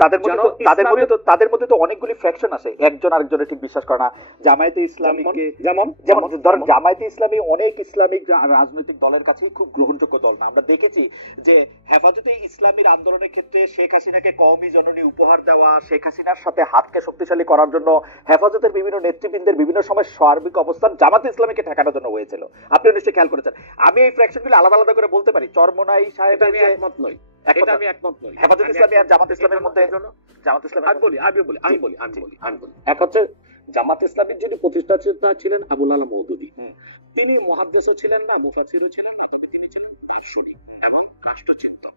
তাদের মধ্যে তো অনেকগুলি ফ্র্যাকশন আছে, একজন আরেকজনের ঠিক বিশ্বাস করে না। জামায়াতে ইসলামীকে যেমন ধরেন জামায়াতে ইসলামী অনেক ইসলামিক রাজনৈতিক দলের কাছেই খুব গ্রহণযোগ্য দল না। আমরা দেখেছি যে হেফাজতে ইসলামীর আন্দোলনের ক্ষেত্রে শেখ হাসিনাকে কওমি জননী উপহার দেওয়া, শেখ হাসিনার সাথে হাতকে শক্তিশালী করার জন্য হেফাজতের বিভিন্ন নেতৃবৃন্দের বিভিন্ন সময় সার্বিক অবস্থান জামায়াতে ইসলামীকে ঠেকানোর জন্য হয়েছিল। আপনি নিশ্চয়ই খেয়াল করেছেন। আমি এই ফ্র্যাকশনগুলো আলাদা আলাদা করে বলতে পারি। চরমনাই সাহেবের যে একমত নই, এটা আমি একমত নই। হেফাজত ইসলামী আর জামাত ইসলামের মধ্যে জামাত ইসলাম আমি বলি এক হচ্ছে জামাত ইসলামীর যিনি প্রতিষ্ঠাতা ছিলেন আবুল আলা মওদুদী, তিনি মুহাদ্দিসও ছিলেন না, মুফাসসিরও ছিলেন না, তিনি ছিলেন দার্শনিক এবং রাষ্ট্রচিন্তক।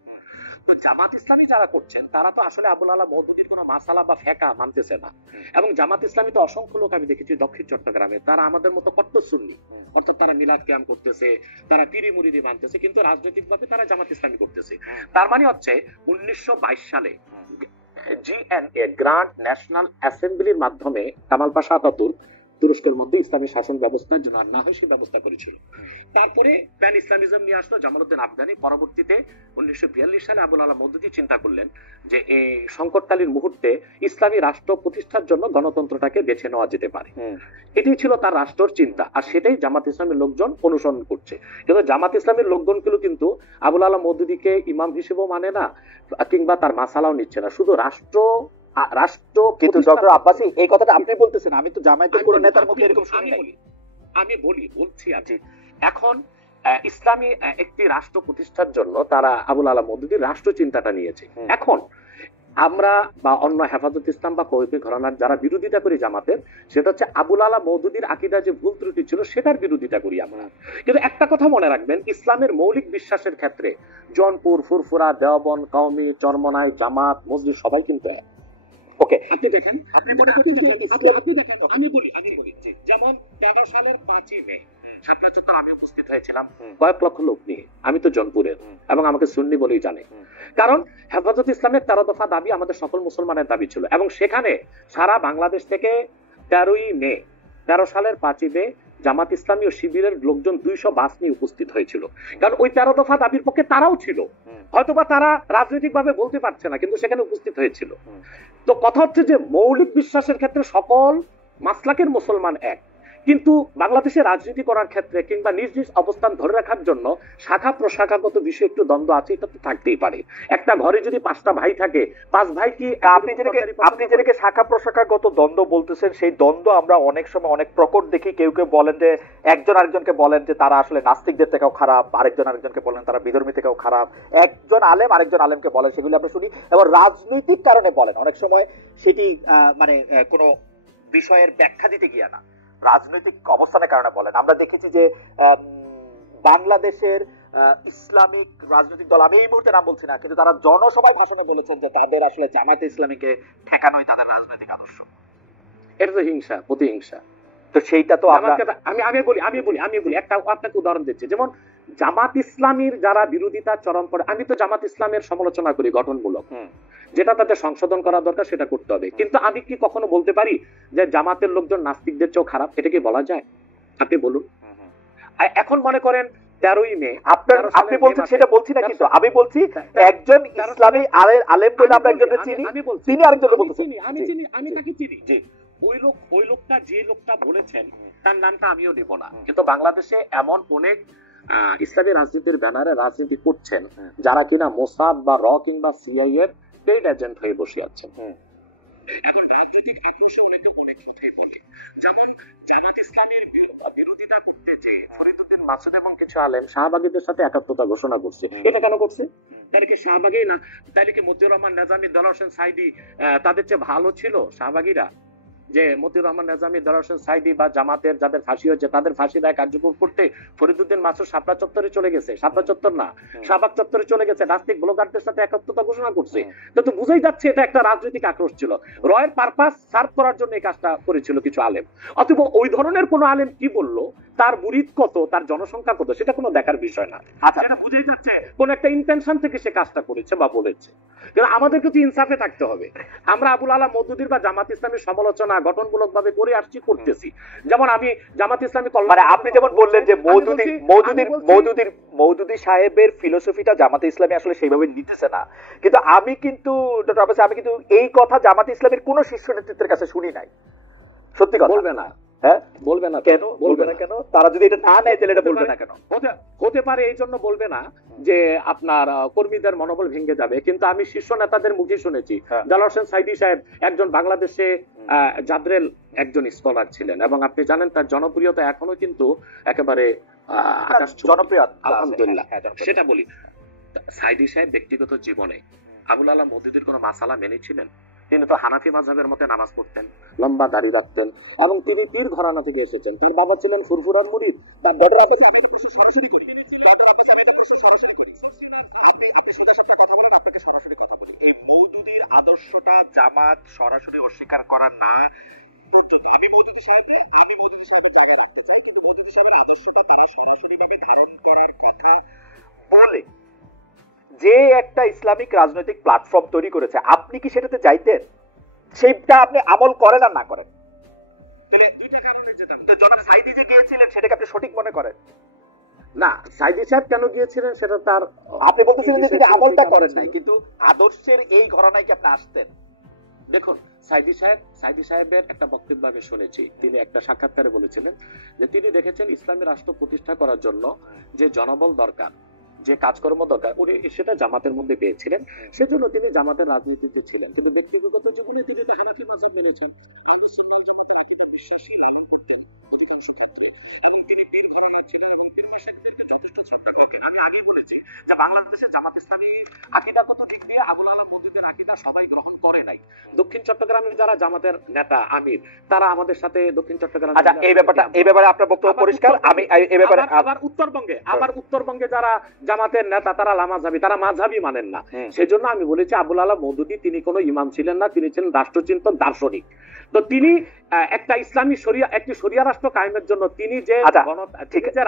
তো জামাত ইসলামী যারা করছেন তারা তো আসলে আবুল আলা মওদুদীর কোনো মাসালা বা ফিকহ মানতেছে না। এবং জামাত ইসলামী তো অসংখ্য লোক আমি দেখেছি দক্ষিণ চট্টগ্রামে, তারা আমাদের মতো কট্টর সুন্নি, অর্থাৎ তারা মিলাদ কিয়াম করতেছে, তারা পীরি মুরিদি মানতেছে, কিন্তু রাজনৈতিকভাবে তারা জামাত ইসলামী করতেছে। তার মানে হচ্ছে 1922 সালে জিএনএ গ্র্যান্ড ন্যাশনাল অ্যাসেম্বলির মাধ্যমে কামাল পাশা আতাতুর্ক তুরস্কের মধ্যে ইসলামী শাসন ব্যবস্থার জন্য আর না হয় সেই ব্যবস্থা করেছিল। তারপরে প্যান ইসলামিজম নিয়ে আসলো জামালউদ্দিন আফগানি। পরবর্তীতে 1942 সালে আবুল আলা মওদুদী চিন্তা করলেন যে এই সংকটকালীন মুহূর্তে ইসলামী রাষ্ট্র প্রতিষ্ঠার জন্য গণতন্ত্রটাকে বেছে নেওয়া যেতে পারে। এটাই ছিল তার রাষ্ট্রের চিন্তা, আর সেটাই জামাত ইসলামের লোকজন অনুসরণ করছে। কিন্তু জামাত ইসলামের লোকজনগুলো কিন্তু আবুল আলা মওদুদীকে ইমাম হিসেবেও মানে না, কিংবা তার মাসালাও নিচ্ছে না, শুধু রাষ্ট্র। কিন্তু ডক্টর আব্বাসী এই কথাটা আপনি বলতেছেন, আমি তো জামায়াতের কোন নেতার মুখে এরকম শুনি নাই। আমি বলছি আছি এখন ইসলামী একটি রাষ্ট্র প্রতিষ্ঠার জন্য তারা আবুল আলা মওদুদীর রাষ্ট্র চিন্তাটা নিয়েছে। এখন আমরা বা অন্য হেফাজত ইসলাম বা কওমি ঘরানার যারা বিরোধিতা করি জামাতের, সেটা হচ্ছে আবুল আলা মওদুদীর আকীদা যে ভুল ত্রুটি ছিল সেটার বিরোধিতা করি আমরা। কিন্তু একটা কথা মনে রাখবেন, ইসলামের মৌলিক বিশ্বাসের ক্ষেত্রে জৌনপুর, ফুরফুরা, দেওবন্দ, কওমি, চরমনাই, জামাত, মসজিদ সবাই কিন্তু এক। ওকে, আপনি দেখেন, আপনি মনে করেন আমি বলি যেমন 13 সালের 5ই মে শাপলা চত্বরে আমি উপস্থিত হয়েছিলাম কয়েক লক্ষ লোক নিয়ে। আমি তো জনপুরের এবং আমাকে সুন্নি বলেই জানে, কারণ হেফাজত ইসলামের 13 দফা দাবি আমাদের সকল মুসলমানের দাবি ছিল। এবং সেখানে সারা বাংলাদেশ থেকে 13 সালের 5ই মে জামাত ইসলামী ও শিবিরের লোকজন 200 বাস নিয়ে উপস্থিত হয়েছিল। কারণ ওই 13 দফা দাবির পক্ষে তারাও ছিল, হয়তোবা তারা রাজনৈতিক ভাবে বলতে পারছে না, কিন্তু সেখানে উপস্থিত হয়েছিল। তো কথা হচ্ছে যে মৌলিক বিশ্বাসের ক্ষেত্রে সকল মাসলাকের মুসলমান এক, কিন্তু বাংলাদেশে রাজনীতি করার ক্ষেত্রে কিংবা নিজ নিজ অবস্থান ধরে রাখার জন্য শাখা প্রশাখাগত বিষয়ে একটু দ্বন্দ্ব আছে, এটা তো থাকতেই পারে। একটা ঘরে যদি 5টা ভাই থাকে, 5 ভাই কি আপনি যেটাকে শাখা প্রশাখাগত দ্বন্দ্ব বলতেছেন, সেই দ্বন্দ্ব আমরা অনেক সময় অনেক প্রকট দেখি। কেউ কেউ বলেন যে একজন আরেকজনকে বলেন যে তারা আসলে নাস্তিকদের থেকেও খারাপ, আরেকজন আরেকজনকে বলেন তারা বিধর্মী থেকেও খারাপ, একজন আলেম আরেকজন আলেমকে বলেন, সেগুলি আমরা শুনি। এবং রাজনৈতিক কারণে বলেন, অনেক সময় সেটি মানে কোনো বিষয়ের ব্যাখ্যা দিতে গিয়া না, রাজনৈতিক অবস্থানের কারণে বলেন। আমরা দেখেছি যে বাংলাদেশের ইসলামিক রাজনৈতিক দল, আমি এই মুহূর্তে নাম বলছি না, কিন্তু তারা জনসভায় ভাষণে বলেছেন যে তাদের আসলে জামায়াতে ইসলামীকে ঠেকানোই তাদের রাজনৈতিক আদর্শ। এটা তো হিংসা, প্রতিহিংসা। তো সেইটা তো আমি বলি একটা আপনাকে উদাহরণ দিচ্ছি। যেমন জামাত ইসলামীর যারা বিরোধিতা চরম পড়ে, আমি তো জামাত ইসলামের সমালোচনা করি গঠনমূলক, যেটা তাদের সংশোধন করা দরকার সেটা করতে হবে। কিন্তু আমি কি কখনো বলতে পারি যে জামাতের লোকজন নাস্তিকদের চেয়েও খারাপ? এটা কি বলা যায়? আপনি বলুন। এখন মনে করেন 13ই মে আপনি বলছেন, সেটা বলছি না, কিন্তু আমি বলছি একজন ইসলামী আলেম বলে আমরা একজনকে চিনি, তিনি আরেকজনকে বলছেন আমি তাকে চিনি। জি, ওই লোকটা যে লোকটা বলেছেন তার নামটা আমিও নেব না, কিন্তু বাংলাদেশে এমন অনেক ইসলামী রাজনীতির ব্যানারে রাজনীতি করছেন যারা কিনা মোসাদ বা র কিংবা সিআই এর পেইড এজেন্ট হয়ে বসে আছেন। এখন রাজনৈতিক আক্রোশে অনেকে অনেক কথাই বলে, যেমন জামাত ইসলামের বিরোধিতা করতে যে ফরিদউদ্দিন মাসুদ এবং কিছু আলেম শাহবাগীদের সাথে একাত্মতা ঘোষণা করছে। এটা কেন করছে? তাহলে কি শাহবাগী না, তাহলে কি মতিউর রহমান নেজামী, দেলোয়ার হোসেন সাইদি তাদের চেয়ে ভালো ছিল শাহবাগীরা? যে মতিউর রহমান নেজামী, দেলোয়ার হোসেন সাইদি বা জামাতের যাদের ফাঁসি হয়েছে তাদের ফাঁসি রায় কার্যকর করতে ফরিদউদ্দিন মাসুদ শাপলা চত্বরে চলে গেছে, শাপলা চত্বর না শাহবাগ চত্বরে চলে গেছে, নাস্তিক ব্লগারদের সাথে একাত্মতা ঘোষণা করছে। তো বুঝাই যাচ্ছে এটা একটা রাজনৈতিক আক্রোশ ছিল, রয়ের পারপাস সার্ভ করার জন্য এই কাজটা করেছিল কিছু আলেম। অথবা ওই ধরনের কোন আলেম কি বললো তার মুরিদ কত, তার জনসংখ্যা কত, সেটা কোনো দেখার বিষয় না। এটা বুঝেই যাচ্ছে কোন একটা ইন্টেনশন থেকে সে কাজটা করেছে বা বলেছে। কিন্তু আমাদেরকে তো ইনসাফে থাকতে হবে। আমরা আবুল আলা মওদুদীর বা জামাত ইসলামের সমালোচনা গঠনমূলক ভাবে করে আসছি, করতেছি। যেমন আমি জামাত ইসলামী মানে আপনি যেমন বললেন যে মওদুদী সাহেবের ফিলোসফিটা জামাতে ইসলামী আসলে সেইভাবে নিতেছে না, কিন্তু আমি কিন্তু ডক্টর আব্বাস, আমি কিন্তু এই কথা জামাতে ইসলামের কোন শীর্ষ নেতৃত্বের কাছে শুনি নাই। সত্যি কথা বলবে না। হ্যাঁ, বলবে না কেন? বলবে না কেন? তারা যদি এটা না নেয় তাহলে এটা বলবে না কেন? হতে পারে এই জন্য বলবে না যে আপনার কর্মীদের মনোবল ভেঙে যাবে। কিন্তু আমি শীর্ষ নেতাদের মুখে শুনেছি, জালাল হোসেন সাইদী সাহেব একজন বাংলাদেশে জাদ্রেল একজন স্কলার ছিলেন, এবং আপনি জানেন তার জনপ্রিয়তা এখনো কিন্তু একেবারে জনপ্রিয়, আলহামদুলিল্লাহ। সেটা বলি, সাইদী সাহেব ব্যক্তিগত জীবনে আবুল আলা মওদুদীর কোনো মাসালা মেনেছিলেন? তিনি তো হানাফি মাযহাবের মতে নামাজ পড়তেন, লম্বা দাড়ি রাখতেন, এবং তিনি পীর ঘরানা থেকে এসেছেন। তার বাবা ছিলেন ফুরফুরার মুরিদ। ডক্টর আব্বাস, আমি এটা প্রশ্ন সরাসরি করি। ডক্টর আব্বাস, আমি এটা প্রশ্ন সরাসরি করি। আপনি সোজা সাপটা কথা বলেন, আপনাকে সরাসরি কথা বলি। এই মওদুদীর আদর্শটা জামাত সরাসরি অস্বীকার করা না পর্যন্ত আমি মওদুদী সাহেবের জায়গায় রাখতে চাই, কিন্তু মওদুদী সাহেবের আদর্শটা তারা সরাসরি ভাবে ধারণ করার কথা বলে যে একটা ইসলামিক রাজনৈতিক প্ল্যাটফর্ম তৈরি করেছে, আপনি কি সেটাতে চাইতেন? সেইটা আপনি আমল করেন আর না করেন? তাহলে দুইটা কারণে যেতাম। তো জনাব সাইদী যে গিয়েছিলেন সেটাকে আপনি সঠিক মনে করেন? না, সাইদী সাহেব কেন গিয়েছিলেন সেটা তার, আপনি বলতেছিলেন যে তিনি আমলটা করেন নাই, কিন্তু আদর্শের এই ঘরানায় কি আপনি আসতেন? দেখুন, সাইদী সাহেবের একটা বক্তব্য আমি শুনেছি। তিনি একটা সাক্ষাৎকারে বলেছিলেন যে তিনি দেখেছেন ইসলামী রাষ্ট্র প্রতিষ্ঠা করার জন্য যে জনবল দরকার, যে কাজকর্ম দরকার, উনি সেটা জামাতের মধ্যে পেয়েছিলেন। সেজন্য তিনি জামাতের রাজনীতিতে ছিলেন, কিন্তু ব্যক্তিগত জীবনে তিনি তো হানাফি মাযহাব মেনেছেন। জামাতের আকীদা বিশ্বাসী লালন করতেন অধিকাংশ ক্ষেত্রে, এবং তিনি পীর ঘরানার ছিলেন এবং পীর মাশায়েখদেরকে যথেষ্ট শ্রদ্ধা করেন। আমি আগে বলেছি যে বাংলাদেশে জামাত ইসলামী আকীদাগত দিক দিয়ে আবুল আলা মওদুদীর আকীদা সবাই গ্রহণ করে নাই। দক্ষিণ চট্টগ্রামের যারা জামাতের নেতা আমির, তারা আমাদের সাথে দক্ষিণ চট্টগ্রাম, আচ্ছা, এই ব্যাপারে আপনার বক্তব্য পরিষ্কার। আমি এই ব্যাপারে আবার উত্তরবঙ্গে যারা জামাতের নেতা তারা লামাযহাবী, তারা মাযহাবী মানেন না। সেজন্য আমি বলেছি আবুল আলা মওদুদী তিনি কোনো ইমাম ছিলেন না, তিনি ছিলেন রাষ্ট্রচিন্তক, দার্শনিক। তো তিনি একটা ইসলামী একটি শরিয়া রাষ্ট্র কায়েমের জন্য তিনি যে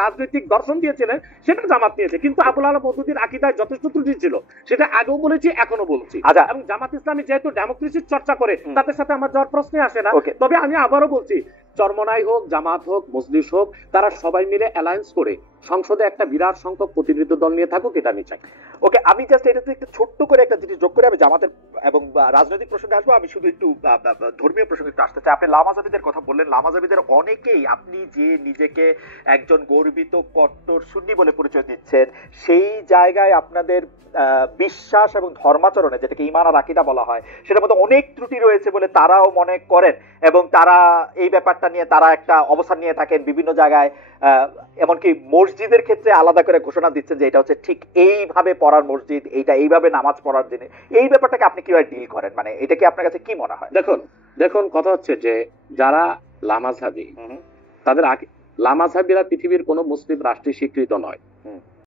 রাজনৈতিক দর্শন দিয়েছিলেন সেটা জামাত নিয়েছে, কিন্তু আবুল আলা মওদুদীর আকীদায় যথেষ্ট ত্রুটি ছিল, সেটা আগেও বলেছি, এখনো বলছি। এবং জামাত ইসলামী যেহেতু ডেমোক্রেসির চর্চা করে, তাদের সাথে আমার যাওয়ার প্রশ্নই আসে না। তবে আমি আবারও বলছি, চরমনাই হোক, জামাত হোক, মজলিস হোক, তারা সবাই মিলে অ্যালায়েন্স করে সংসদে একটা বিরাট সংখ্যক প্রতিনিধি দল নিয়ে থাকুক, এটা আমি চাই। ওকে, আমি জাস্ট এটাতে একটু ছোট্ট করে একটা জিনিস যোগ করে আমি জামাতের এবং রাজনৈতিক প্রসঙ্গে আসবো। আমি শুধু একটু ধর্মীয় প্রসঙ্গে একটু আসতে চাই। আপনি লামাযাবিদের কথা বললেন। লামাযাবিদের অনেকেই, আপনি যে নিজেকে একজন গর্বিত কট্টর সুন্নি বলে পরিচয় দিচ্ছেন, সেই জায়গায় আপনাদের বিশ্বাস এবং ধর্মাচরণে, যেটাকে ঈমান আর আকীদা বলা হয়, সেটার মধ্যে অনেক ত্রুটি রয়েছে বলে তারাও মনে করেন, এবং তারা এই ব্যাপারটা নিয়ে তারা একটা অবস্থান নিয়ে থাকেন বিভিন্ন জায়গায়। এমনকি মসজিদের ক্ষেত্রে আলাদা করে ঘোষণা দিচ্ছেন যে এটা হচ্ছে ঠিক এইভাবে পড়ার মসজিদ, এইটা এইভাবে নামাজ পড়ার জিনিস। এই ব্যাপারটাকে আপনি কিভাবে ডিল করেন? মানে এটা কি আপনার কাছে কি মনে হয়? দেখুন কথা হচ্ছে যে যারা লামাযহাবী, তাদের লামাযহাবীরা পৃথিবীর কোন মুসলিম রাষ্ট্রে স্বীকৃত নয়।